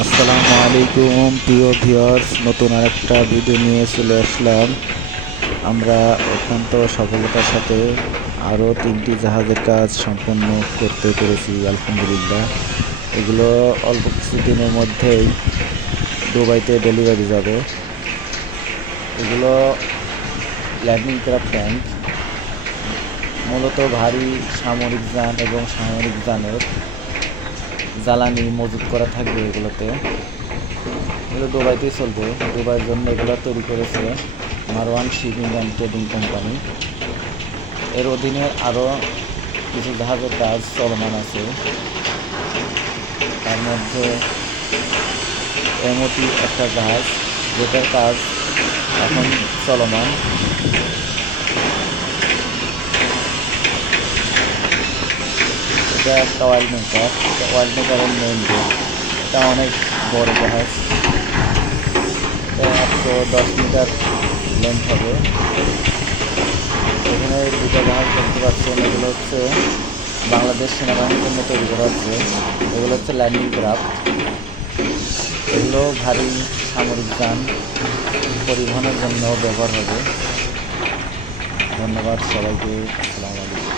আসসালামু আলাইকুম প্রিয় ভিউয়ার্স, নতুন আরেকটা ভিডিও নিয়ে চলে আসলাম। আমরা অত্যন্ত সফলতার সাথে আরও 3টি জাহাজের কাজ সম্পন্ন করতে পেরেছি আলহামদুলিল্লাহ। এগুলো অল্প কিছুদিনের মধ্যেই দুবাইতে ডেলিভারি যাবে। এগুলো ল্যান্ডিং ক্রাফট ট্যাঙ্ক, মূলত ভারী সামরিক যান এবং সামরিক যানের জ্বালানি মজুত করা থাকবে। এগুলো দুবাইতেই চলবে। দুবাইয়ের জন্য এগুলো তৈরি করেছে Marwan shipping and trading company. এর অধীনে আরও কিছু জাহাজের কাজ চলমান আছে। তার মধ্যে এমওটি একটা জাহাজ, যেটার কাজ এখন চলমান। এটা একটা অয়েল মেকার, এটা অয়েল মেকারের মেইন গেট। এটা অনেক বড় জাহাজ, এটা 110 মিটার লেন্থ হবে। এখানে দুটো জাহাজ দেখতে পাচ্ছেন, এগুলো হচ্ছে বাংলাদেশ সেনাবাহিনীর জন্য তৈরি করা হচ্ছে। এগুলো হচ্ছে ল্যান্ডিং ক্রাফট। এগুলো ভারী সামরিক যান পরিবহনের জন্য ব্যবহার হবে। ধন্যবাদ সবাইকে। আসসালামু আলাইকুম।